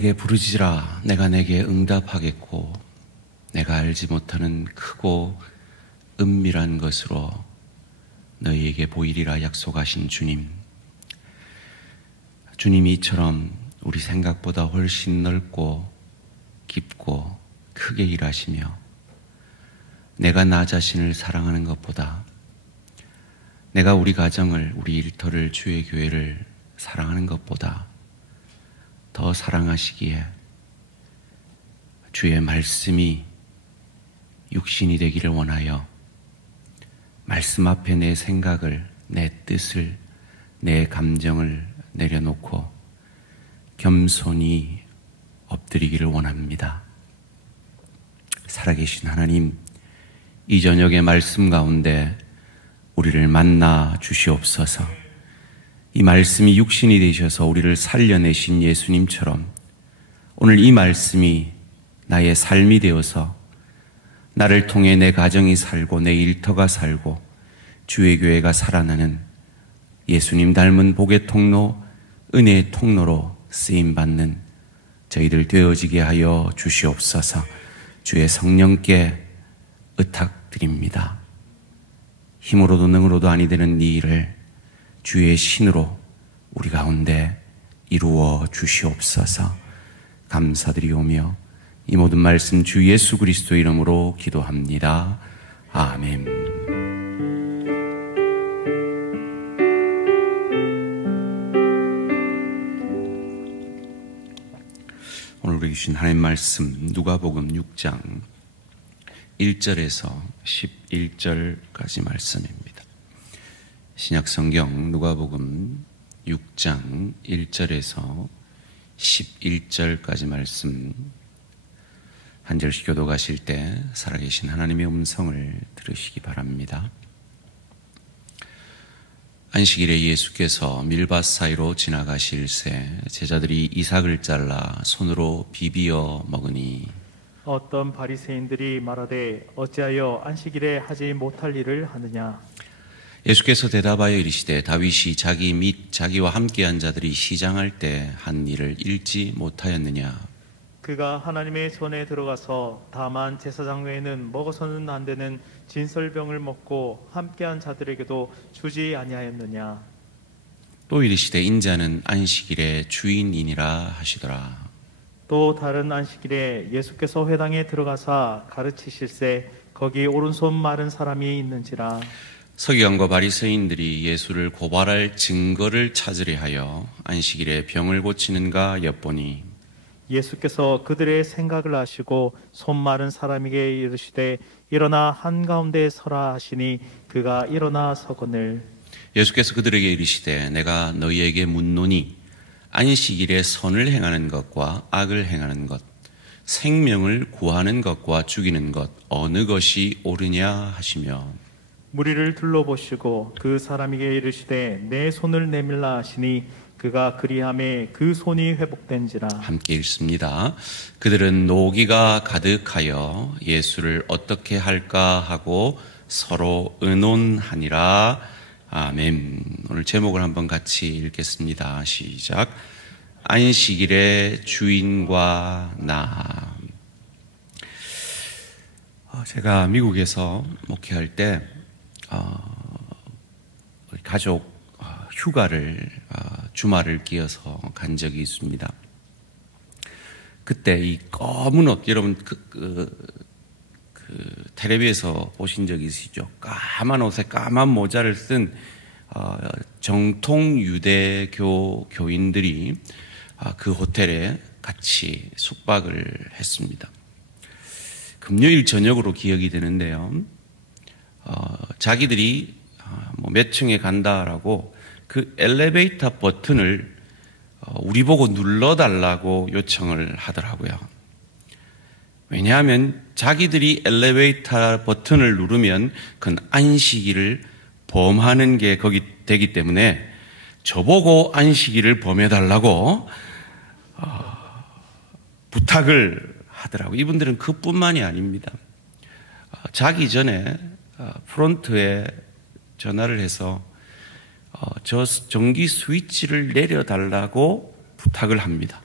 내게 부르짖으라. 내가 내게 응답하겠고 내가 알지 못하는 크고 은밀한 것으로 너희에게 보이리라 약속하신 주님. 주님이 이처럼 우리 생각보다 훨씬 넓고 깊고 크게 일하시며 내가 나 자신을 사랑하는 것보다 내가 우리 가정을, 우리 일터를, 주의 교회를 사랑하는 것보다 더 사랑하시기에 주의 말씀이 육신이 되기를 원하여 말씀 앞에 내 생각을, 내 뜻을, 내 감정을 내려놓고 겸손히 엎드리기를 원합니다. 살아계신 하나님, 이 저녁의 말씀 가운데 우리를 만나 주시옵소서. 이 말씀이 육신이 되셔서 우리를 살려내신 예수님처럼 오늘 이 말씀이 나의 삶이 되어서 나를 통해 내 가정이 살고 내 일터가 살고 주의 교회가 살아나는 예수님 닮은 복의 통로, 은혜의 통로로 쓰임받는 저희들 되어지게 하여 주시옵소서. 주의 성령께 의탁드립니다. 힘으로도 능으로도 아니 되는 이 일을 주의 신으로 우리 가운데 이루어 주시옵소서. 감사드리오며 이 모든 말씀 주 예수 그리스도 이름으로 기도합니다. 아멘. 오늘 우리 주신 하나님 말씀 누가복음 6장 1절에서 11절까지 말씀입니다. 신약성경 누가복음 6장 1절에서 11절까지 말씀 한 절씩 교독하실 때 살아계신 하나님의 음성을 들으시기 바랍니다. 안식일에 예수께서 밀밭 사이로 지나가실새 제자들이 이삭을 잘라 손으로 비비어 먹으니 어떤 바리새인들이 말하되 어찌하여 안식일에 하지 못할 일을 하느냐. 예수께서 대답하여 이르시되 다윗이 자기 및 자기와 함께한 자들이 시장할 때 한 일을 읽지 못하였느냐. 그가 하나님의 전에 들어가서 다만 제사장 외에는 먹어서는 안 되는 진설병을 먹고 함께한 자들에게도 주지 아니하였느냐. 또 이르시되 인자는 안식일의 주인이니라 하시더라. 또 다른 안식일에 예수께서 회당에 들어가사 가르치실새 거기 오른손 마른 사람이 있는지라. 서기관과 바리새인들이 예수를 고발할 증거를 찾으려 하여 안식일에 병을 고치는가 엿보니 예수께서 그들의 생각을 아시고 손 마른 사람에게 이르시되 일어나 한가운데 서라 하시니 그가 일어나 서거늘. 예수께서 그들에게 이르시되 내가 너희에게 묻노니 안식일에 선을 행하는 것과 악을 행하는 것, 생명을 구하는 것과 죽이는 것 어느 것이 옳으냐 하시며 무리를 둘러보시고 그 사람에게 이르시되 내 손을 내밀라 하시니 그가 그리함에 그 손이 회복된지라. 함께 읽습니다. 그들은 노기가 가득하여 예수를 어떻게 할까 하고 서로 의논하니라. 아멘. 오늘 제목을 한번 같이 읽겠습니다. 시작. 안식일의 주인과 나. 제가 미국에서 목회할 때 가족 휴가를 주말을 끼어서 간 적이 있습니다. 그때 이 검은 옷, 여러분 텔레비에서 보신 적 있으시죠? 까만 옷에 까만 모자를 쓴 정통 유대교 교인들이 그 호텔에 같이 숙박을 했습니다. 금요일 저녁으로 기억이 되는데요. 자기들이 몇 층에 간다라고 그 엘리베이터 버튼을 우리 보고 눌러달라고 요청을 하더라고요. 왜냐하면 자기들이 엘리베이터 버튼을 누르면 그건 안식일을 범하는 게 거기 되기 때문에 저보고 안식일을 범해달라고 부탁을 하더라고요. 이분들은 그뿐만이 아닙니다. 자기 전에 프론트에 전화를 해서 저 전기 스위치를 내려달라고 부탁을 합니다.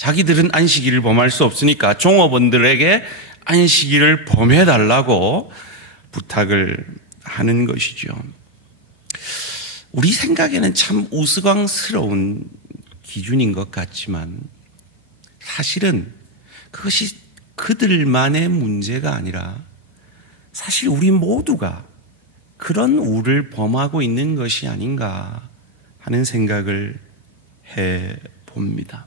자기들은 안식일을 범할 수 없으니까 종업원들에게 안식일을 범해달라고 부탁을 하는 것이죠. 우리 생각에는 참 우스꽝스러운 기준인 것 같지만 사실은 그것이 그들만의 문제가 아니라 사실 우리 모두가 그런 우를 범하고 있는 것이 아닌가 하는 생각을 해봅니다.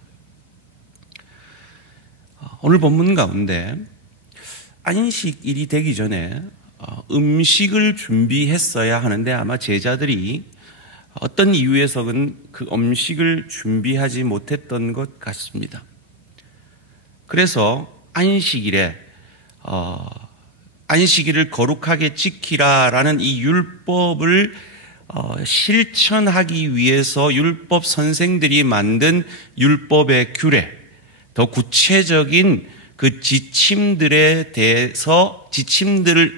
오늘 본문 가운데 안식일이 되기 전에 음식을 준비했어야 하는데 아마 제자들이 어떤 이유에서는 그 음식을 준비하지 못했던 것 같습니다. 그래서 안식일에 안식일을 거룩하게 지키라라는 이 율법을 실천하기 위해서 율법 선생들이 만든 율법의 규례, 더 구체적인 그 지침들에 대해서 지침들에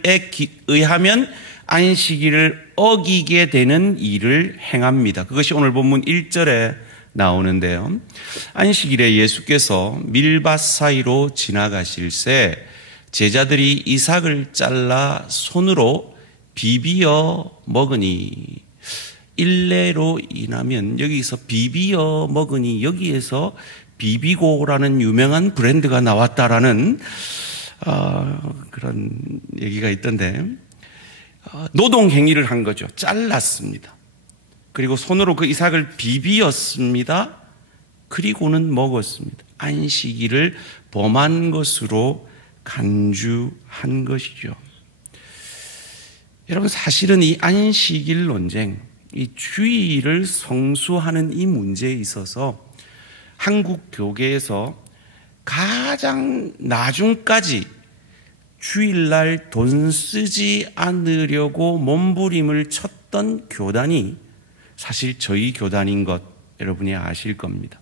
의하면 안식일을 어기게 되는 일을 행합니다. 그것이 오늘 본문 1절에 나오는데요. 안식일에 예수께서 밀밭 사이로 지나가실새 제자들이 이삭을 잘라 손으로 비비어 먹으니, 일례로 인하면 여기서 비비어 먹으니 여기에서 비비고라는 유명한 브랜드가 나왔다라는 그런 얘기가 있던데, 노동행위를 한 거죠. 잘랐습니다. 그리고 손으로 그 이삭을 비비었습니다. 그리고는 먹었습니다. 안식일을 범한 것으로 간주한 것이죠. 여러분, 사실은 이 안식일 논쟁, 이 주일을 성수하는 이 문제에 있어서 한국 교계에서 가장 나중까지 주일날 돈 쓰지 않으려고 몸부림을 쳤던 교단이 사실 저희 교단인 것 여러분이 아실 겁니다.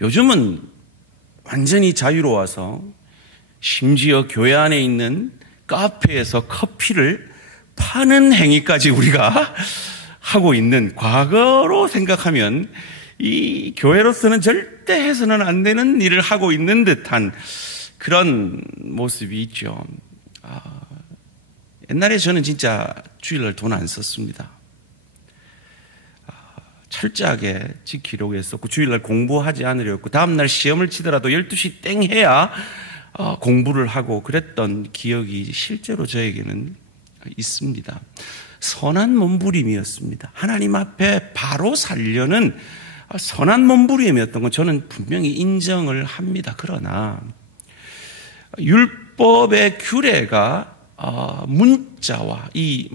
요즘은 완전히 자유로워서 심지어 교회 안에 있는 카페에서 커피를 파는 행위까지 우리가 하고 있는, 과거로 생각하면 이 교회로서는 절대 해서는 안 되는 일을 하고 있는 듯한 그런 모습이 있죠. 옛날에 저는 진짜 주일날 돈 안 썼습니다. 철저하게 지키려고 했었고, 주일날 공부하지 않으려고 했고, 다음날 시험을 치더라도 12시 땡 해야 공부를 하고 그랬던 기억이 실제로 저에게는 있습니다. 선한 몸부림이었습니다. 하나님 앞에 바로 살려는 선한 몸부림이었던 건 저는 분명히 인정을 합니다. 그러나 율법의 규례가 문자와 이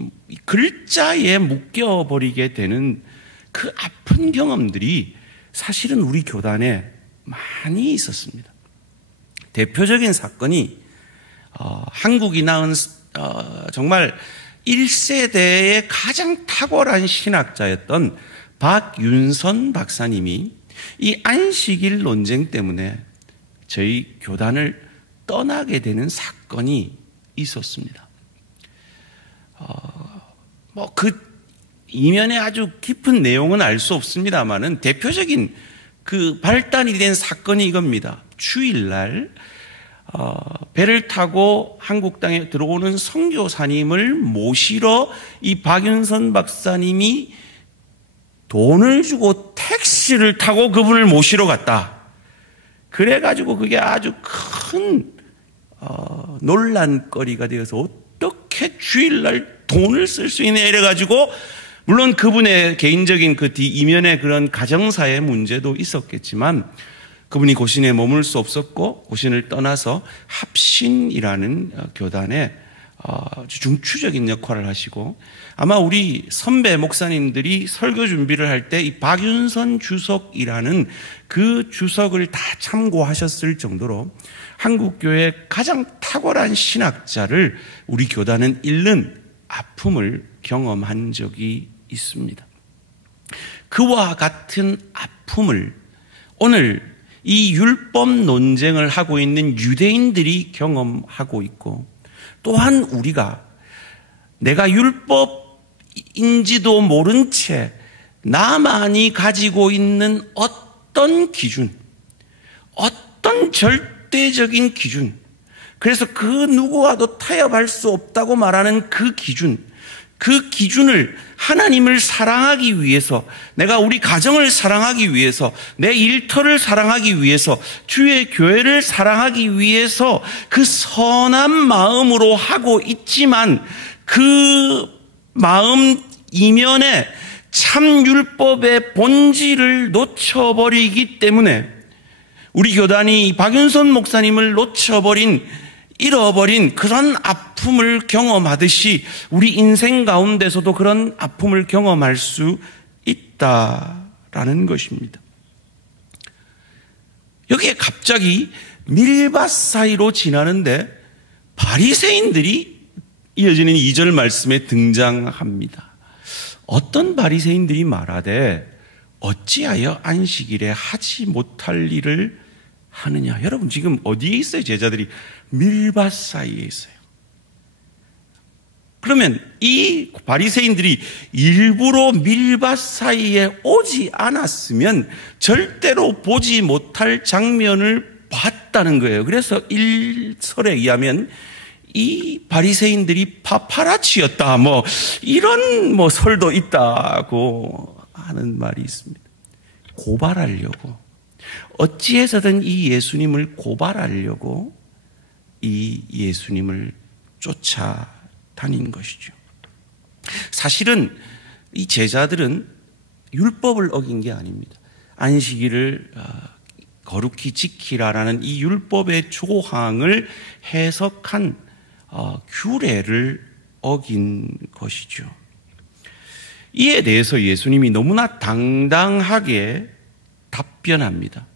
글자에 묶여버리게 되는 그 아픈 경험들이 사실은 우리 교단에 많이 있었습니다. 대표적인 사건이 한국이 낳은 정말 1세대의 가장 탁월한 신학자였던 박윤선 박사님이 이 안식일 논쟁 때문에 저희 교단을 떠나게 되는 사건이 있었습니다. 그 이면에 아주 깊은 내용은 알 수 없습니다만은 대표적인 그 발단이 된 사건이 이겁니다. 주일날 배를 타고 한국 땅에 들어오는 선교사님을 모시러 이 박윤선 박사님이 돈을 주고 택시를 타고 그분을 모시러 갔다. 그래가지고 그게 아주 큰 논란거리가 되어서 어떻게 주일날 돈을 쓸 수 있냐 이래가지고, 물론 그분의 개인적인 그 이면에 그런 가정사의 문제도 있었겠지만 그분이 고신에 머물 수 없었고 고신을 떠나서 합신이라는 교단에 아주 중추적인 역할을 하시고, 아마 우리 선배 목사님들이 설교 준비를 할 때 이 박윤선 주석이라는 그 주석을 다 참고하셨을 정도로 한국교회의 가장 탁월한 신학자를 우리 교단은 잃는 아픔을 경험한 적이 있습니다. 그와 같은 아픔을 오늘 이 율법 논쟁을 하고 있는 유대인들이 경험하고 있고, 또한 우리가 내가 율법인지도 모른 채 나만이 가지고 있는 어떤 기준, 어떤 절대적인 기준, 그래서 그 누구와도 타협할 수 없다고 말하는 그 기준을 하나님을 사랑하기 위해서, 내가 우리 가정을 사랑하기 위해서, 내 일터를 사랑하기 위해서, 주의 교회를 사랑하기 위해서 그 선한 마음으로 하고 있지만 그 마음 이면에 참 율법의 본질을 놓쳐버리기 때문에 우리 교단이 박윤선 목사님을 잃어버린 그런 아픔을 경험하듯이 우리 인생 가운데서도 그런 아픔을 경험할 수 있다라는 것입니다. 여기에 갑자기 밀밭 사이로 지나는데 바리새인들이 이어지는 2절 말씀에 등장합니다. 어떤 바리새인들이 말하되 어찌하여 안식일에 하지 못할 일을 하느냐. 여러분 지금 어디에 있어요? 제자들이 밀밭 사이에 있어요. 그러면 이 바리새인들이 일부러 밀밭 사이에 오지 않았으면 절대로 보지 못할 장면을 봤다는 거예요. 그래서 일설에 의하면 이 바리새인들이 파파라치였다, 이런 설도 있다고 하는 말이 있습니다. 고발하려고, 어찌해서든 이 예수님을 고발하려고 이 예수님을 쫓아다닌 것이죠. 사실은 이 제자들은 율법을 어긴 게 아닙니다. 안식일을 거룩히 지키라라는 이 율법의 조항을 해석한 규례를 어긴 것이죠. 이에 대해서 예수님이 너무나 당당하게 답변합니다.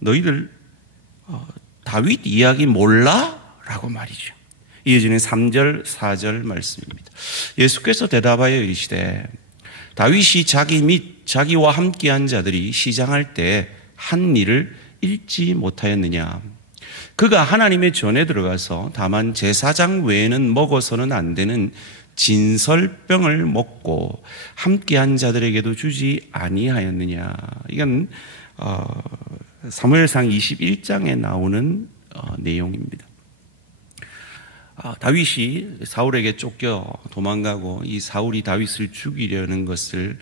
너희들 다윗 이야기 몰라? 라고 말이죠. 이어지는 3절 4절 말씀입니다. 예수께서 대답하여 이르시되 다윗이 자기 및 자기와 함께한 자들이 시장할 때 한 일을 읽지 못하였느냐. 그가 하나님의 전에 들어가서 다만 제사장 외에는 먹어서는 안 되는 진설병을 먹고 함께한 자들에게도 주지 아니하였느냐. 이건 사무엘상 21장에 나오는 내용입니다. 다윗이 사울에게 쫓겨 도망가고 이 사울이 다윗을 죽이려는 것을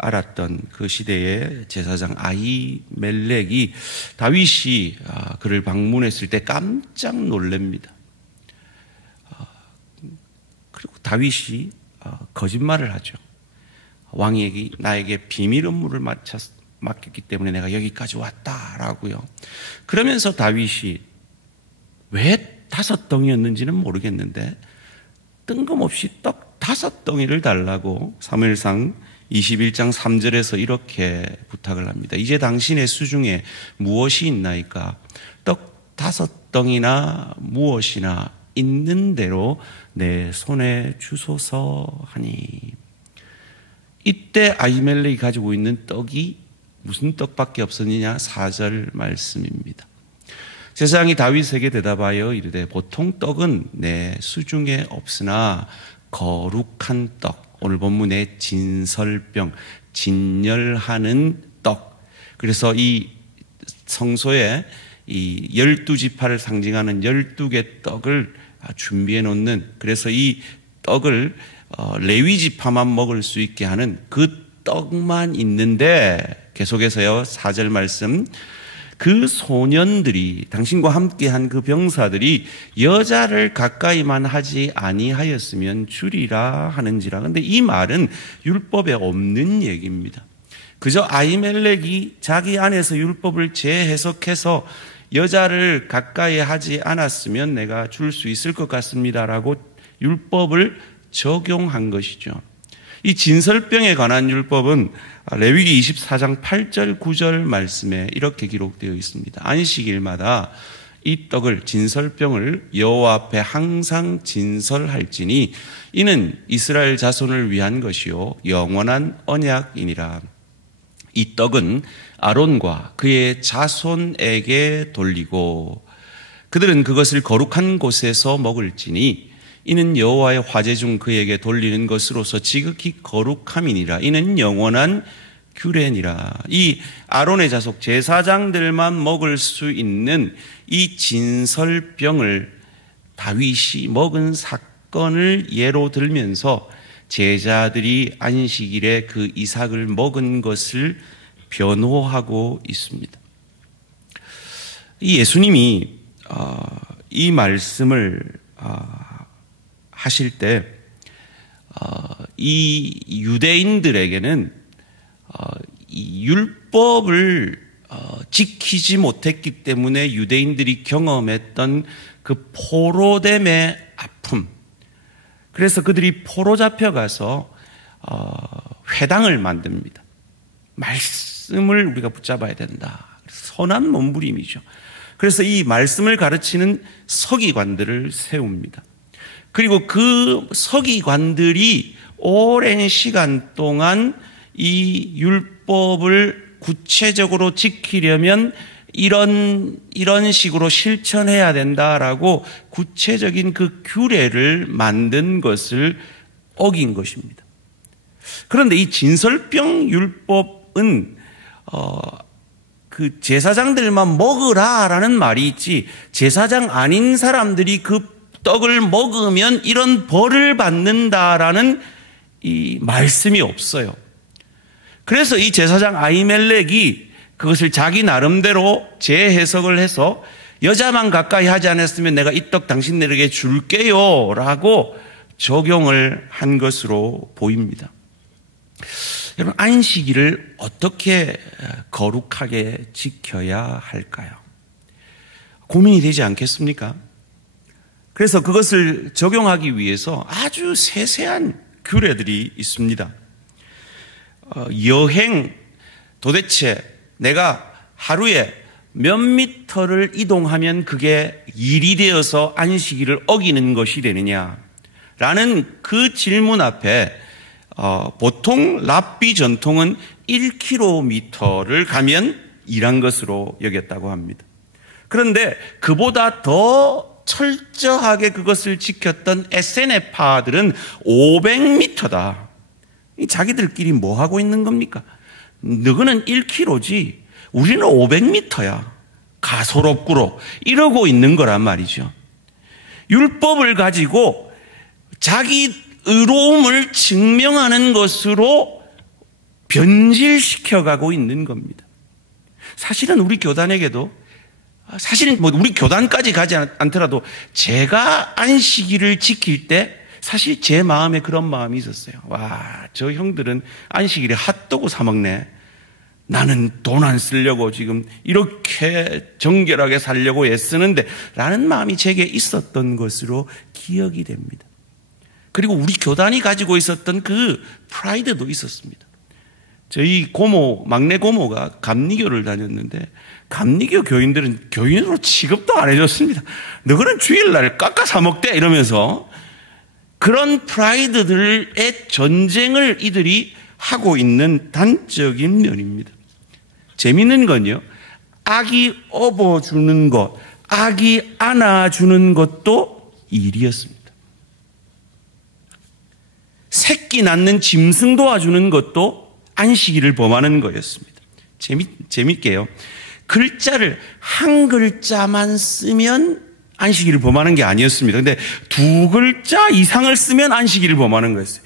알았던 그 시대의 제사장 아히멜렉이 다윗이 그를 방문했을 때 깜짝 놀랍니다. 그리고 다윗이 거짓말을 하죠. 왕에게 나에게 비밀 업무를 맡겼기 때문에 내가 여기까지 왔다라고요. 그러면서 다윗이 왜 5덩이였는지는 모르겠는데 뜬금없이 떡 5덩이를 달라고 사무엘상 21장 3절에서 이렇게 부탁을 합니다. 이제 당신의 수중에 무엇이 있나이까? 떡 5덩이나 무엇이나 있는 대로 내 손에 주소서 하니. 이때 아히멜렉이 가지고 있는 떡이 무슨 떡밖에 없었느냐? 4절 말씀입니다. 제사장이 다윗에게 대답하여 이르되 보통 떡은 내 수중에 없으나 거룩한 떡, 오늘 본문의 진설병, 진열하는 떡. 그래서 이 성소에 이 12지파를 상징하는 12개 떡을 준비해 놓는, 그래서 이 떡을 레위지파만 먹을 수 있게 하는 그 떡만 있는데, 계속해서요 4절 말씀, 그 소년들이 당신과 함께한 그 병사들이 여자를 가까이만 하지 아니하였으면 주리라 하는지라. 근데 이 말은 율법에 없는 얘기입니다. 그저 아히멜렉이 자기 안에서 율법을 재해석해서 여자를 가까이 하지 않았으면 내가 줄 수 있을 것 같습니다라고 율법을 적용한 것이죠. 이 진설병에 관한 율법은 레위기 24장 8절 9절 말씀에 이렇게 기록되어 있습니다. 안식일마다 이 떡을, 진설병을 여호와 앞에 항상 진설할지니 이는 이스라엘 자손을 위한 것이요 영원한 언약이니라. 이 떡은 아론과 그의 자손에게 돌리고 그들은 그것을 거룩한 곳에서 먹을지니 이는 여호와의 화제 중 그에게 돌리는 것으로서 지극히 거룩함이니라. 이는 영원한 규례니라. 이 아론의 자속 제사장들만 먹을 수 있는 이 진설병을 다윗이 먹은 사건을 예로 들면서 제자들이 안식일에 그 이삭을 먹은 것을 변호하고 있습니다. 이 예수님이 이 말씀을 하실 때 이 유대인들에게는 이 율법을 지키지 못했기 때문에 유대인들이 경험했던 그 포로됨의 아픔, 그래서 그들이 포로 잡혀가서 회당을 만듭니다. 말씀을 우리가 붙잡아야 된다. 선한 몸부림이죠. 그래서 이 말씀을 가르치는 서기관들을 세웁니다. 그리고 그 서기관들이 오랜 시간 동안 이 율법을 구체적으로 지키려면 이런 식으로 실천해야 된다라고 구체적인 그 규례를 만든 것을 어긴 것입니다. 그런데 이 진설병 율법은 그 제사장들만 먹으라라는 말이 있지, 제사장 아닌 사람들이 그 떡을 먹으면 이런 벌을 받는다라는 이 말씀이 없어요. 그래서 이 제사장 아히멜렉이 그것을 자기 나름대로 재해석을 해서 여자만 가까이 하지 않았으면 내가 이 떡 당신들에게 줄게요 라고 적용을 한 것으로 보입니다. 여러분, 안식일을 어떻게 거룩하게 지켜야 할까요? 고민이 되지 않겠습니까? 그래서 그것을 적용하기 위해서 아주 세세한 규례들이 있습니다. 여행, 도대체 내가 하루에 몇 미터를 이동하면 그게 일이 되어서 안식일을 어기는 것이 되느냐라는 그 질문 앞에 보통 랍비 전통은 1km를 가면 일한 것으로 여겼다고 합니다. 그런데 그보다 더 철저하게 그것을 지켰던 에세네파들은 500m다. 자기들끼리 뭐 하고 있는 겁니까? 너희는 1km지 우리는 500m야. 가소롭구로 이러고 있는 거란 말이죠. 율법을 가지고 자기 의로움을 증명하는 것으로 변질시켜가고 있는 겁니다. 사실은 우리 교단에게도, 사실은 뭐 우리 교단까지 가지 않더라도 제가 안식일을 지킬 때 사실 제 마음에 그런 마음이 있었어요. 와, 저 형들은 안식일에 핫도그 사 먹네. 나는 돈 안 쓰려고 지금 이렇게 정결하게 살려고 애쓰는데 라는 마음이 제게 있었던 것으로 기억이 됩니다. 그리고 우리 교단이 가지고 있었던 그 프라이드도 있었습니다. 저희 고모, 막내 고모가 감리교를 다녔는데 감리교 교인들은 교인으로 취급도 안 해줬습니다. 너희는 주일날 깎아 사 먹대 이러면서 그런 프라이드들의 전쟁을 이들이 하고 있는 단적인 면입니다. 재밌는 건요, 아기 업어주는 것, 아기 안아주는 것도 일이었습니다. 새끼 낳는 짐승 도와주는 것도 안식일을 범하는 거였습니다. 재밌게요. 글자를 한 글자만 쓰면 안식일을 범하는 게 아니었습니다. 근데 두 글자 이상을 쓰면 안식일을 범하는 거였어요.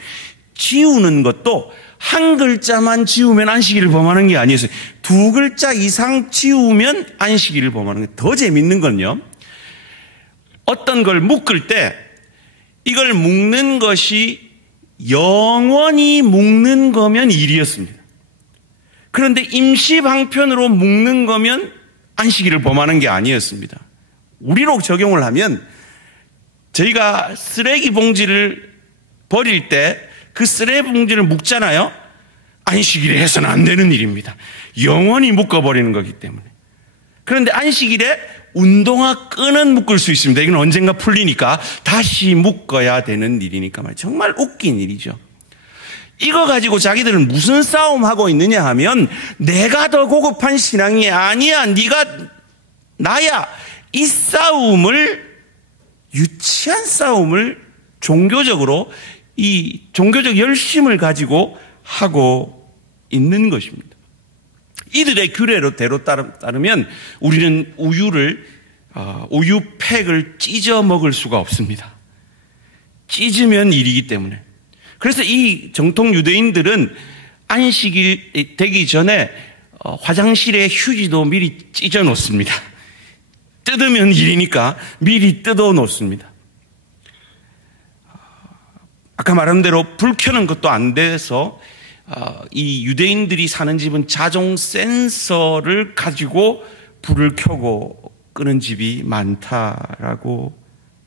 지우는 것도 한 글자만 지우면 안식일을 범하는 게 아니었어요. 두 글자 이상 지우면 안식일을 범하는 거예요. 더 재밌는 건요, 어떤 걸 묶을 때 이걸 묶는 것이 영원히 묶는 거면 일이었습니다. 그런데 임시방편으로 묶는 거면 안식일을 범하는 게 아니었습니다. 우리로 적용을 하면 저희가 쓰레기 봉지를 버릴 때 그 쓰레기 봉지를 묶잖아요. 안식일에 해서는 안 되는 일입니다. 영원히 묶어버리는 거기 때문에. 그런데 안식일에 운동화 끈은 묶을 수 있습니다. 이건 언젠가 풀리니까 다시 묶어야 되는 일이니까 말이죠. 정말 웃긴 일이죠. 이거 가지고 자기들은 무슨 싸움하고 있느냐 하면 내가 더 고급한 신앙이 아니야, 네가 나야, 이 싸움을, 유치한 싸움을 종교적으로 이 종교적 열심을 가지고 하고 있는 것입니다. 이들의 규례대로 따르면 우리는 우유팩을 찢어 먹을 수가 없습니다. 찢으면 일이기 때문에. 그래서 이 정통 유대인들은 안식일 되기 전에 화장실에 휴지도 미리 찢어 놓습니다. 뜯으면 일이니까 미리 뜯어 놓습니다. 아까 말한 대로 불 켜는 것도 안 돼서 이 유대인들이 사는 집은 자동 센서를 가지고 불을 켜고 끄는 집이 많다라고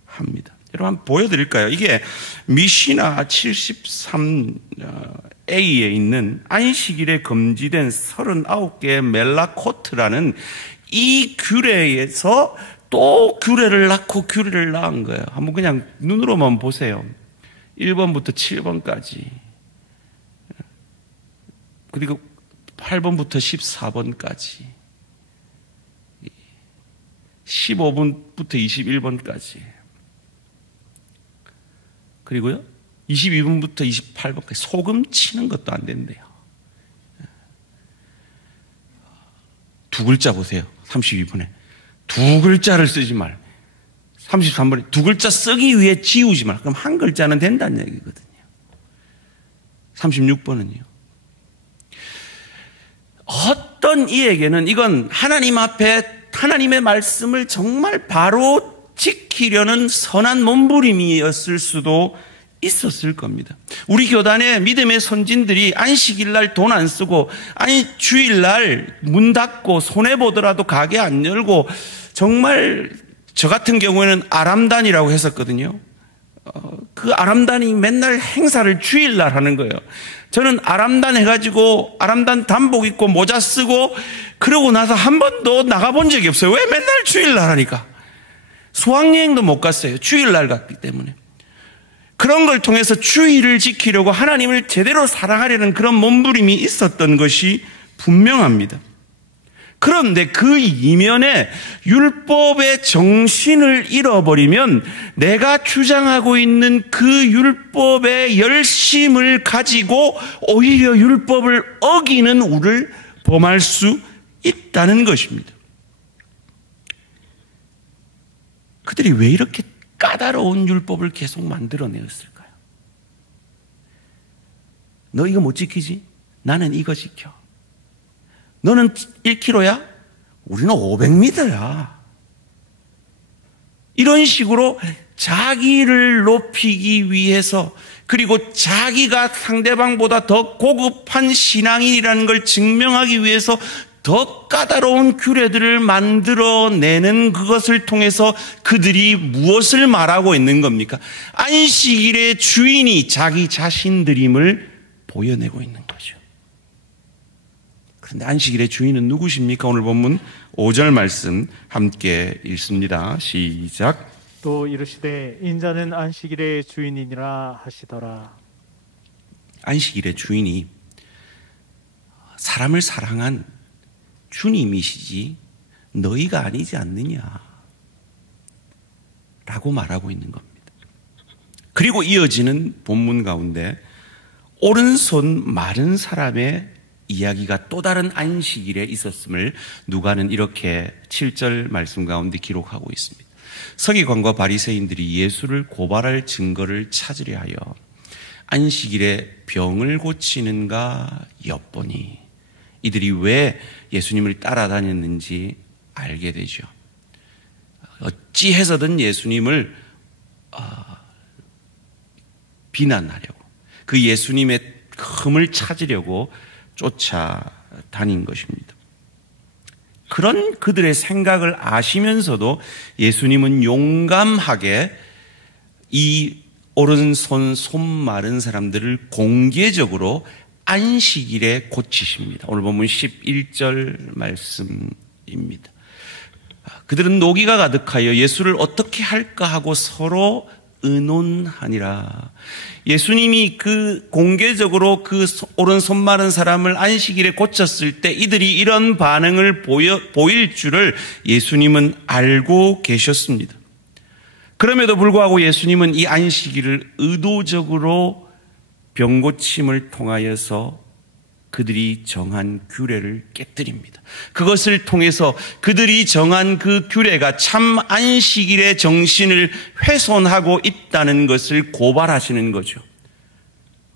합니다. 여러분 한번 보여드릴까요? 이게 미시나 73A에 있는 안식일에 금지된 39개의 멜라코트라는 이 규례에서 또 규례를 낳고 규례를 낳은 거예요. 한번 그냥 눈으로만 보세요. 1번부터 7번까지. 그리고 8번부터 14번까지. 15번부터 21번까지. 그리고요, 22번부터 28번까지. 소금 치는 것도 안 된대요. 두 글자 보세요. 32번에. 두 글자를 쓰지 말. 33번에 두 글자 쓰기 위해 지우지 말. 그럼 한 글자는 된다는 얘기거든요. 36번은요. 어떤 이에게는 이건 하나님 앞에 하나님의 말씀을 정말 바로 지키려는 선한 몸부림이었을 수도 있었을 겁니다. 우리 교단의 믿음의 선진들이 안식일날 돈 안 쓰고 주일날 문 닫고 손해보더라도 가게 안 열고 정말 저 같은 경우에는 아람단이라고 했었거든요. 그 아람단이 맨날 행사를 주일날 하는 거예요. 저는 아람단 해가지고 아람단 단복 입고 모자 쓰고 그러고 나서 한 번도 나가본 적이 없어요. 왜 맨날 주일날 하니까. 수학여행도 못 갔어요. 주일날 갔기 때문에. 그런 걸 통해서 주일을 지키려고 하나님을 제대로 사랑하려는 그런 몸부림이 있었던 것이 분명합니다. 그런데 그 이면에 율법의 정신을 잃어버리면 내가 주장하고 있는 그 율법의 열심을 가지고 오히려 율법을 어기는 우를 범할 수 있다는 것입니다. 그들이 왜 이렇게 까다로운 율법을 계속 만들어내었을까요? 너 이거 못 지키지? 나는 이거 지켜. 너는 1km야? 우리는 500m야. 이런 식으로 자기를 높이기 위해서 그리고 자기가 상대방보다 더 고급한 신앙인이라는 걸 증명하기 위해서 더 까다로운 규례들을 만들어내는 그것을 통해서 그들이 무엇을 말하고 있는 겁니까? 안식일의 주인이 자기 자신들임을 보여내고 있는 거죠. 그런데 안식일의 주인은 누구십니까? 오늘 본문 5절 말씀 함께 읽습니다. 시작. 또 이르시되 인자는 안식일의 주인이니라 하시더라. 안식일의 주인이 사람을 사랑한 주님이시지 너희가 아니지 않느냐 라고 말하고 있는 겁니다. 그리고 이어지는 본문 가운데 오른손 마른 사람의 이야기가 또 다른 안식일에 있었음을 누가는 이렇게 7절 말씀 가운데 기록하고 있습니다. 서기관과 바리새인들이 예수를 고발할 증거를 찾으려 하여 안식일에 병을 고치는가 엿보니 이들이 왜 예수님을 따라다녔는지 알게 되죠. 어찌해서든 예수님을 비난하려고 그 예수님의 흠을 찾으려고 쫓아다닌 것입니다. 그런 그들의 생각을 아시면서도 예수님은 용감하게 이 오른손 마른 사람들을 공개적으로 안식일에 고치십니다. 오늘 본문 11절 말씀입니다. 그들은 노기가 가득하여 예수를 어떻게 할까 하고 서로 의논하니라. 예수님이 그 공개적으로 그 오른손 마른 사람을 안식일에 고쳤을 때 이들이 이런 반응을 보일 줄을 예수님은 알고 계셨습니다. 그럼에도 불구하고 예수님은 이 안식일을 의도적으로 병고침을 통하여서 그들이 정한 규례를 깨뜨립니다. 그것을 통해서 그들이 정한 그 규례가 참 안식일의 정신을 훼손하고 있다는 것을 고발하시는 거죠.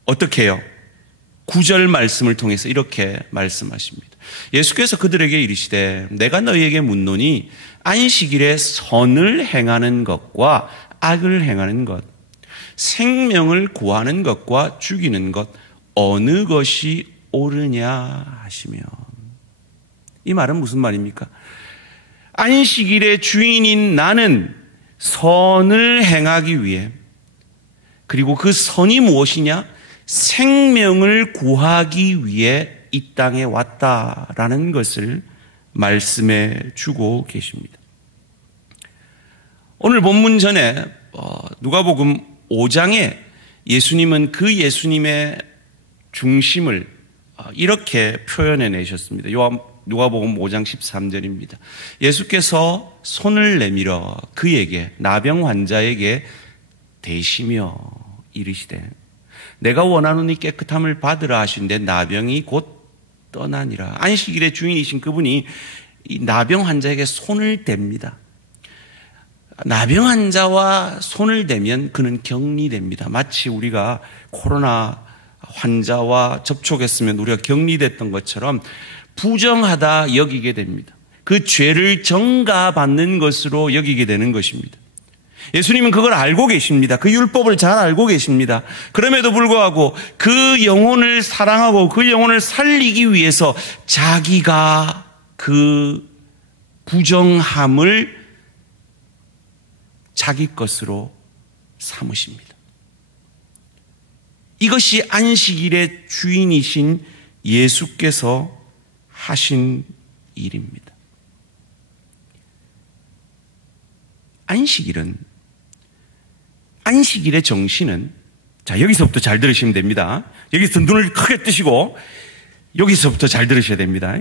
어떻게 해요? 9절 말씀을 통해서 이렇게 말씀하십니다. 예수께서 그들에게 이르시되 내가 너희에게 묻노니 안식일에 선을 행하는 것과 악을 행하는 것, 생명을 구하는 것과 죽이는 것 어느 것이 옳으냐 하시면, 이 말은 무슨 말입니까? 안식일의 주인인 나는 선을 행하기 위해, 그리고 그 선이 무엇이냐? 생명을 구하기 위해 이 땅에 왔다라는 것을 말씀해 주고 계십니다. 오늘 본문 전에 누가복음 5장에 예수님은 그 예수님의 중심을 이렇게 표현해 내셨습니다. 누가복음 5장 13절입니다. 예수께서 손을 내밀어 그에게, 나병 환자에게 대시며 이르시되 내가 원하노니 깨끗함을 받으라 하신데 나병이 곧 떠나니라. 안식일의 주인이신 그분이 이 나병 환자에게 손을 댑니다. 나병 환자와 손을 대면 그는 격리됩니다. 마치 우리가 코로나 환자와 접촉했으면 우리가 격리됐던 것처럼 부정하다 여기게 됩니다. 그 죄를 전가받는 것으로 여기게 되는 것입니다. 예수님은 그걸 알고 계십니다. 그 율법을 잘 알고 계십니다. 그럼에도 불구하고 그 영혼을 사랑하고 그 영혼을 살리기 위해서 자기가 그 부정함을 자기 것으로 삼으십니다. 이것이 안식일의 주인이신 예수께서 하신 일입니다. 안식일의 정신은, 자, 여기서부터 잘 들으시면 됩니다. 여기서 눈을 크게 뜨시고 여기서부터 잘 들으셔야 됩니다.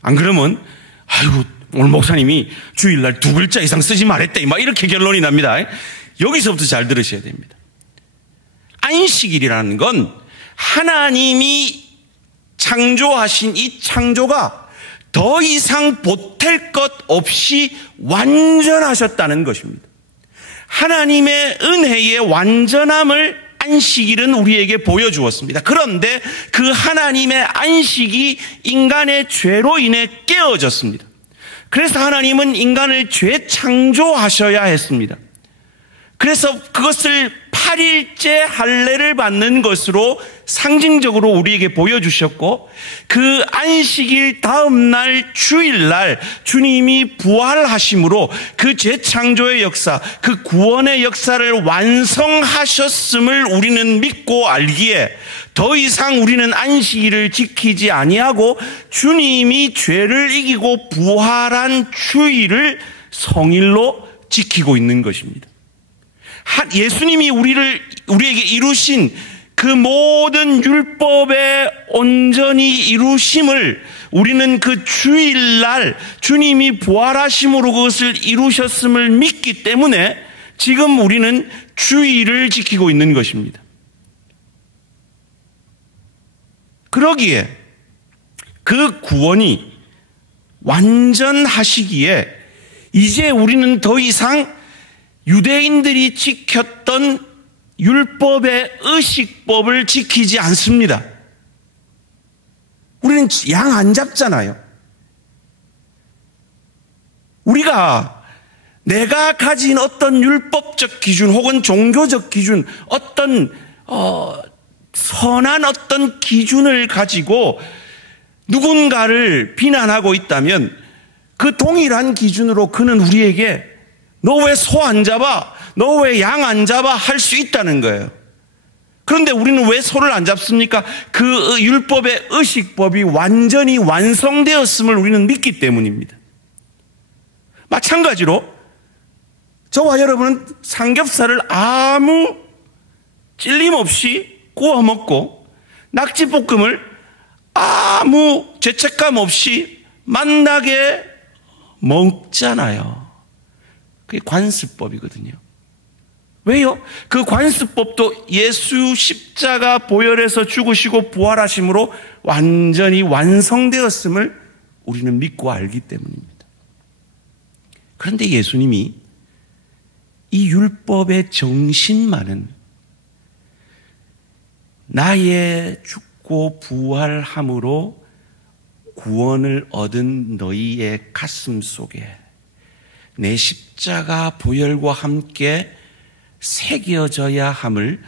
안 그러면 아이고 오늘 목사님이 주일날 2글자 이상 쓰지 말랬대, 막 이렇게 결론이 납니다. 여기서부터 잘 들으셔야 됩니다. 안식일이라는 건 하나님이 창조하신 이 창조가 더 이상 보탤 것 없이 완전하셨다는 것입니다. 하나님의 은혜의 완전함을 안식일은 우리에게 보여주었습니다. 그런데 그 하나님의 안식이 인간의 죄로 인해 깨어졌습니다. 그래서 하나님은 인간을 재창조하셔야 했습니다. 그래서 그것을 8일째 할례를 받는 것으로 상징적으로 우리에게 보여주셨고, 그 안식일 다음 날 주일날 주님이 부활하심으로 그 재창조의 역사, 그 구원의 역사를 완성하셨음을 우리는 믿고 알기에 더 이상 우리는 안식일을 지키지 아니하고 주님이 죄를 이기고 부활한 주일을 성일로 지키고 있는 것입니다. 예수님이 우리에게 이루신 그 모든 율법의 온전히 이루심을 우리는 그 주일날 주님이 부활하심으로 그것을 이루셨음을 믿기 때문에 지금 우리는 주일을 지키고 있는 것입니다. 그러기에 그 구원이 완전하시기에 이제 우리는 더 이상 유대인들이 지켰던 율법의 의식법을 지키지 않습니다. 우리는 양 안 잡잖아요. 우리가 내가 가진 어떤 율법적 기준 혹은 종교적 기준, 어떤 선한 어떤 기준을 가지고 누군가를 비난하고 있다면 그 동일한 기준으로 그는 우리에게 너 왜 소 안 잡아? 너 왜 양 안 잡아? 할 수 있다는 거예요. 그런데 우리는 왜 소를 안 잡습니까? 그 율법의 의식법이 완전히 완성되었음을 우리는 믿기 때문입니다. 마찬가지로 저와 여러분은 삼겹살을 아무 찔림 없이 구워 먹고 낙지볶음을 아무 죄책감 없이 맛나게 먹잖아요. 그게 관습법이거든요. 왜요? 그 관습법도 예수 십자가 보혈에서 죽으시고 부활하심으로 완전히 완성되었음을 우리는 믿고 알기 때문입니다. 그런데 예수님이 이 율법의 정신만은 나의 죽고 부활함으로 구원을 얻은 너희의 가슴 속에 내 십자가 보혈과 함께 새겨져야 함을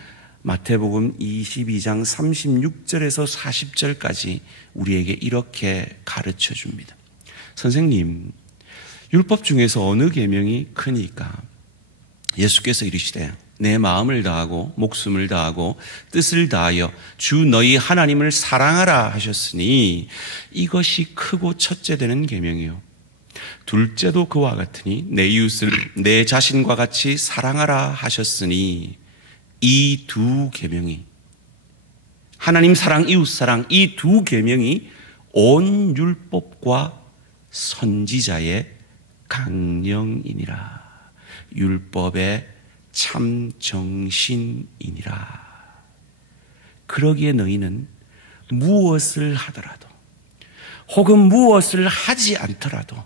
마태복음 22장 36절에서 40절까지 우리에게 이렇게 가르쳐 줍니다. 선생님, 율법 중에서 어느 계명이 크니까? 예수께서 이르시되 내 마음을 다하고 목숨을 다하고 뜻을 다하여 주 너희 하나님을 사랑하라 하셨으니 이것이 크고 첫째 되는 계명이요. 둘째도 그와 같으니 내 이웃을 내 자신과 같이 사랑하라 하셨으니 이 두 계명이, 하나님 사랑, 이웃 사랑, 이 두 계명이 온 율법과 선지자의 강령이니라. 율법의 참 정신이니라. 그러기에 너희는 무엇을 하더라도 혹은 무엇을 하지 않더라도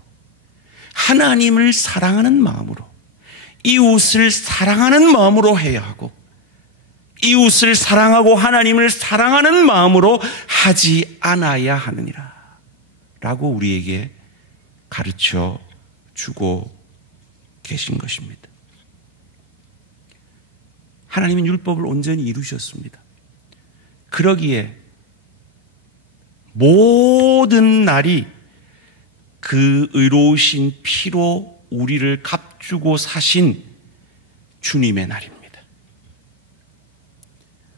하나님을 사랑하는 마음으로, 이웃을 사랑하는 마음으로 해야 하고, 이웃을 사랑하고 하나님을 사랑하는 마음으로 하지 않아야 하느니라 라고 우리에게 가르쳐 주고 계신 것입니다. 하나님은 율법을 온전히 이루셨습니다. 그러기에 모든 날이 그 의로우신 피로 우리를 값주고 사신 주님의 날입니다.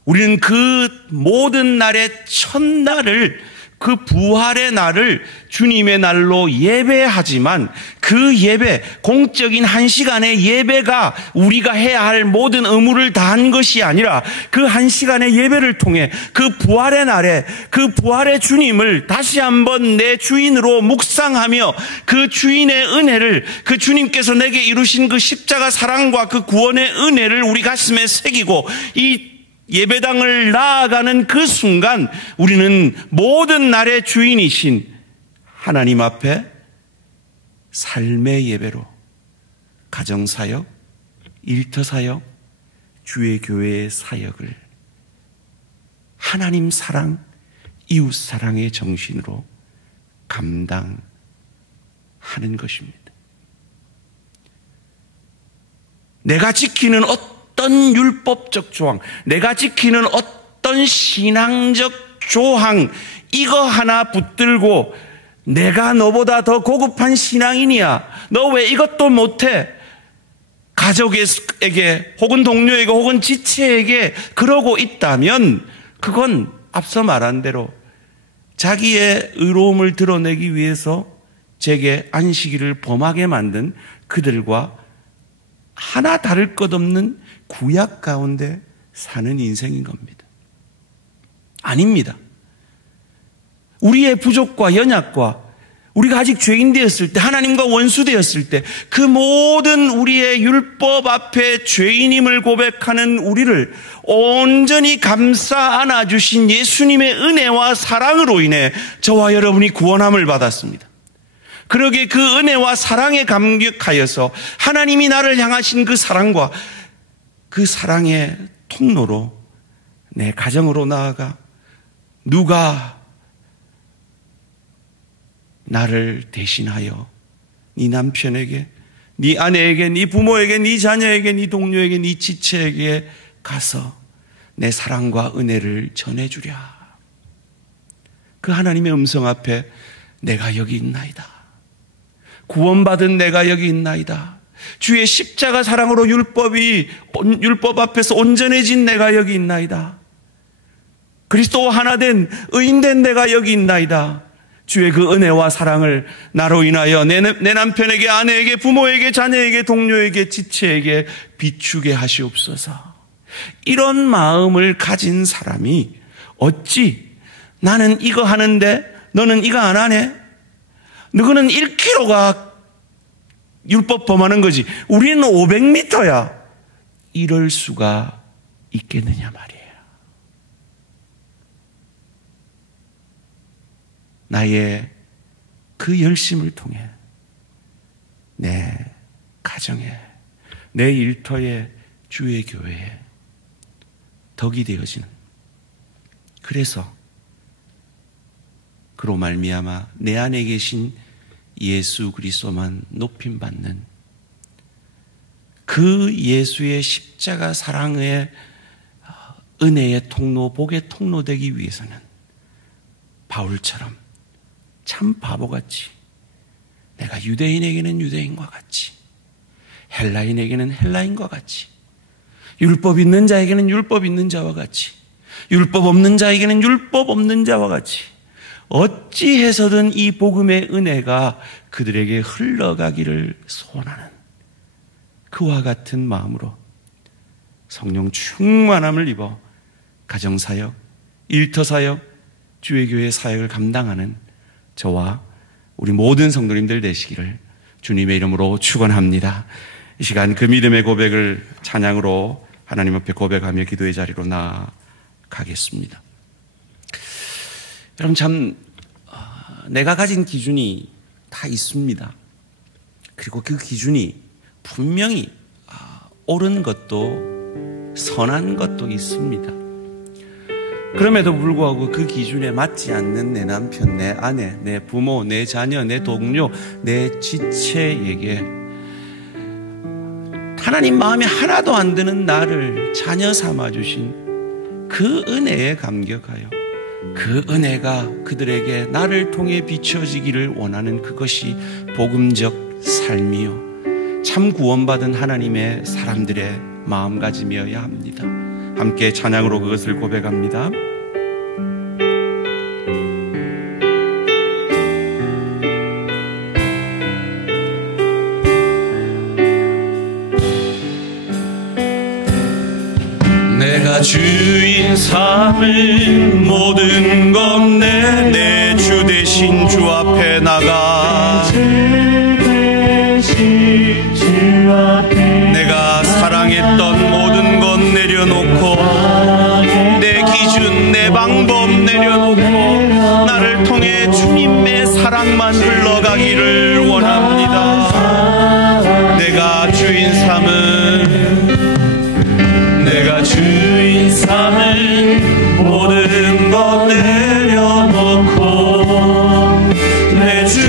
우리는 그 모든 날의 첫날을, 그 부활의 날을 주님의 날로 예배하지만 그 예배, 공적인 한 시간의 예배가 우리가 해야 할 모든 의무를 다한 것이 아니라 그 한 시간의 예배를 통해 그 부활의 날에 그 부활의 주님을 다시 한번 내 주인으로 묵상하며 그 주인의 은혜를, 그 주님께서 내게 이루신 그 십자가 사랑과 그 구원의 은혜를 우리 가슴에 새기고 이 예배당을 나아가는 그 순간 우리는 모든 날의 주인이신 하나님 앞에 삶의 예배로 가정사역, 일터사역, 주의 교회의 사역을 하나님 사랑, 이웃 사랑의 정신으로 감당하는 것입니다. 내가 지키는 어떤 율법적 조항, 내가 지키는 어떤 신앙적 조항, 이거 하나 붙들고 내가 너보다 더 고급한 신앙인이야, 너 왜 이것도 못해? 가족에게 혹은 동료에게 혹은 지체에게 그러고 있다면 그건 앞서 말한 대로 자기의 의로움을 드러내기 위해서 제게 안식일을 범하게 만든 그들과 하나 다를 것 없는 구약 가운데 사는 인생인 겁니다. 아닙니다. 우리의 부족과 연약과 우리가 아직 죄인 되었을 때, 하나님과 원수 되었을 때 그 모든 우리의 율법 앞에 죄인임을 고백하는 우리를 온전히 감싸 안아주신 예수님의 은혜와 사랑으로 인해 저와 여러분이 구원함을 받았습니다. 그러기에 그 은혜와 사랑에 감격하여서 하나님이 나를 향하신 그 사랑과 그 사랑의 통로로 내 가정으로 나아가 누가 나를 대신하여 네 남편에게, 네 아내에게, 네 부모에게, 네 자녀에게, 네 동료에게, 네 지체에게 가서 내 사랑과 은혜를 전해주랴. 그 하나님의 음성 앞에 내가 여기 있나이다. 구원받은 내가 여기 있나이다. 주의 십자가 사랑으로 율법 앞에서 온전해진 내가 여기 있나이다. 그리스도와 하나 된 의인된 내가 여기 있나이다. 주의 그 은혜와 사랑을 나로 인하여 내 남편에게, 아내에게, 부모에게, 자녀에게, 동료에게, 지체에게 비추게 하시옵소서. 이런 마음을 가진 사람이 어찌 나는 이거 하는데 너는 이거 안 하네? 너는 1km가 율법 범하는 거지. 우리는 500m야. 이럴 수가 있겠느냐 말이에요. 나의 그 열심을 통해 내 가정에, 내 일터에, 주의 교회에 덕이 되어지는, 그래서 그로 말미암아 내 안에 계신 예수 그리스도만 높임받는 그 예수의 십자가 사랑의 은혜의 통로, 복의 통로 되기 위해서는 바울처럼 참 바보같이, 내가 유대인에게는 유대인과 같이, 헬라인에게는 헬라인과 같이, 율법 있는 자에게는 율법 있는 자와 같이, 율법 없는 자에게는 율법 없는 자와 같이, 어찌해서든 이 복음의 은혜가 그들에게 흘러가기를 소원하는 그와 같은 마음으로 성령 충만함을 입어 가정사역, 일터사역, 주의 교회 사역을 감당하는 저와 우리 모든 성도님들 되시기를 주님의 이름으로 축원합니다. 이 시간 그 믿음의 고백을 찬양으로 하나님 앞에 고백하며 기도의 자리로 나아가겠습니다. 여러분, 참 내가 가진 기준이 다 있습니다. 그리고 그 기준이 분명히 옳은 것도 선한 것도 있습니다. 그럼에도 불구하고 그 기준에 맞지 않는 내 남편, 내 아내, 내 부모, 내 자녀, 내 동료, 내 지체에게 하나님 마음에 하나도 안 드는 나를 자녀 삼아주신 그 은혜에 감격하여 그 은혜가 그들에게 나를 통해 비춰지기를 원하는 그것이 복음적 삶이요, 참 구원받은 하나님의 사람들의 마음가짐이어야 합니다. 함께 찬양으로 그것을 고백합니다. 내가 주인 삼은 모든 것 내 주 대신 주 앞에 나가, 내가 사랑했던 모든 것 내려놓고, 내 기준, 내 방법 내려놓고 나를 통해 주님의 사랑만 흘러가기를 원합니다. 내가 주인 삼은 모든 것 내려놓고 내 주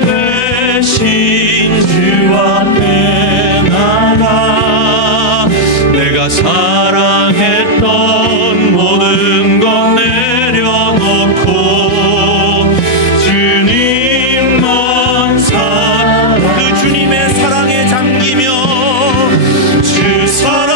대신 주 앞에 나가, 내가 사랑했던 모든 것 내려놓고 주님만 그 주님의 사랑에 잠기며 주 사랑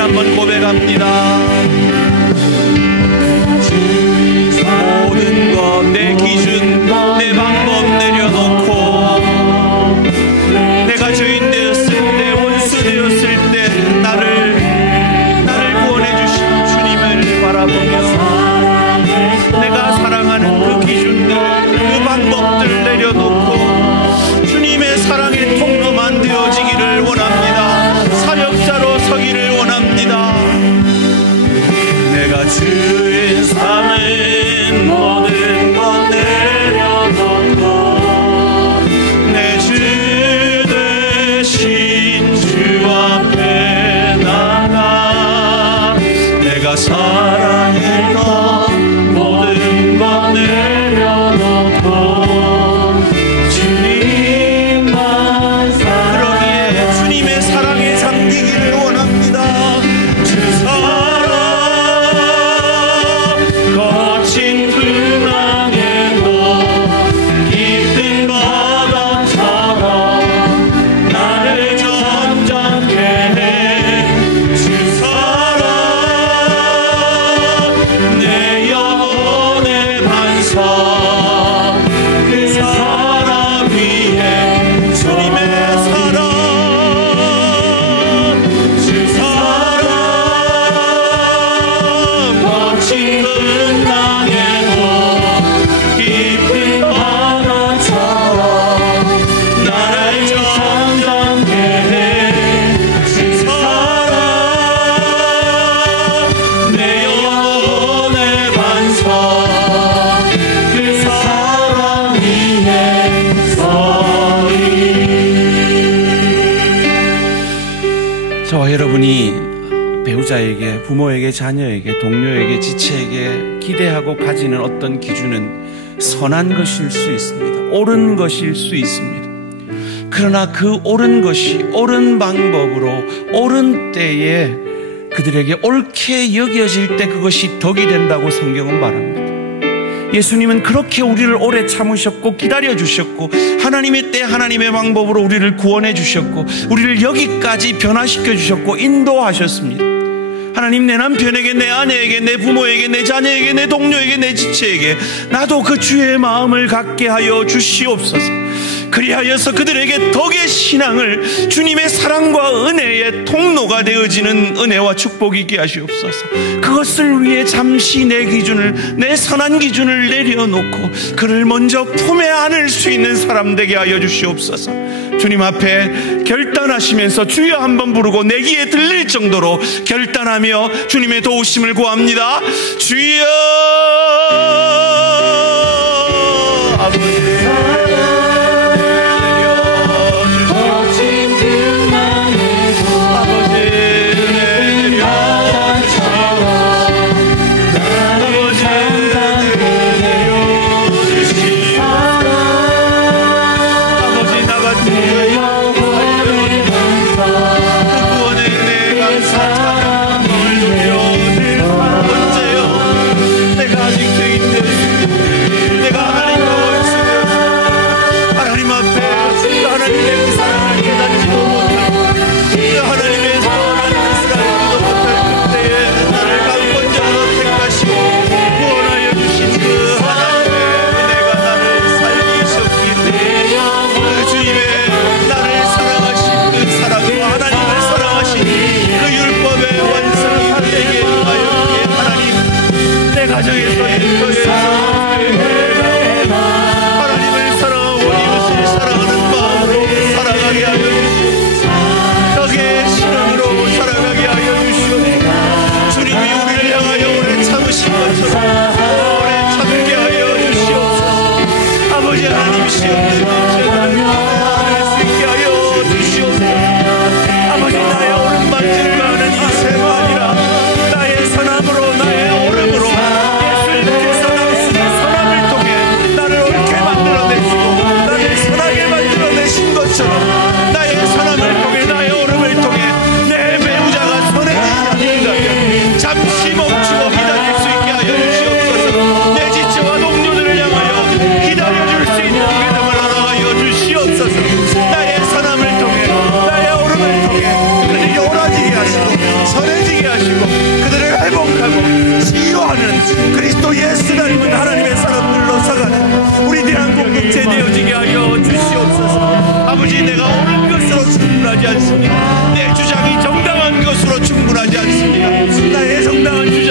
한번 고백합니다. 모든 것, 내 기준, 내 방법 내려놓고 내가 죄인 되었을 때, 원수 되었을 때 나를 구원해 주신 주님을 바라보며 내가 사랑하는 그 기준들, 그 방법들 내려놓고 주님의 사랑의 통로만 되어지기를 원합니다. 사역자로 서기를 원합니다. 내가 주인 삼은 모든 것 내려놓고 내 주 대신 주 앞에 나가, 내가 사랑했던 모든 것 내려놓고 주님만 그러기에 주님의 사랑에 잠기기를 원합니다. 주 사랑 거친 풍랑에도 깊은 바다처럼 나를 점잖게 해. 주 사랑 여러분이 배우자에게, 부모에게, 자녀에게, 동료에게, 지체에게 기대하고 가지는 어떤 기준은 선한 것일 수 있습니다. 옳은 것일 수 있습니다. 그러나 그 옳은 것이 옳은 방법으로 옳은 때에 그들에게 옳게 여겨질 때 그것이 덕이 된다고 성경은 말합니다. 예수님은 그렇게 우리를 오래 참으셨고 기다려주셨고 하나님의 때 하나님의 방법으로 우리를 구원해 주셨고 우리를 여기까지 변화시켜 주셨고 인도하셨습니다. 하나님, 내 남편에게, 내 아내에게, 내 부모에게, 내 자녀에게, 내 동료에게, 내 지체에게 나도 그 주의 마음을 갖게 하여 주시옵소서. 그리하여서 그들에게 덕의 신앙을, 주님의 사랑과 은혜의 통로가 되어지는 은혜와 축복이 있게 하시옵소서. 그것을 위해 잠시 내 기준을, 내 선한 기준을 내려놓고 그를 먼저 품에 안을 수 있는 사람 되게 하여 주시옵소서. 주님 앞에 결단하시면서 주여 한번 부르고 내 귀에 들릴 정도로 결단하며 주님의 도우심을 구합니다. 주여. 아버지, 그리스도 예수 닮은 하나님의 사람들로 살아가는 우리 대한민국제 되어지게 하여 주시옵소서. 아버지, 내가 옳은 것으로 충분하지 않습니다. 내 주장이 정당한 것으로 충분하지 않습니다. 나의 정당한 주장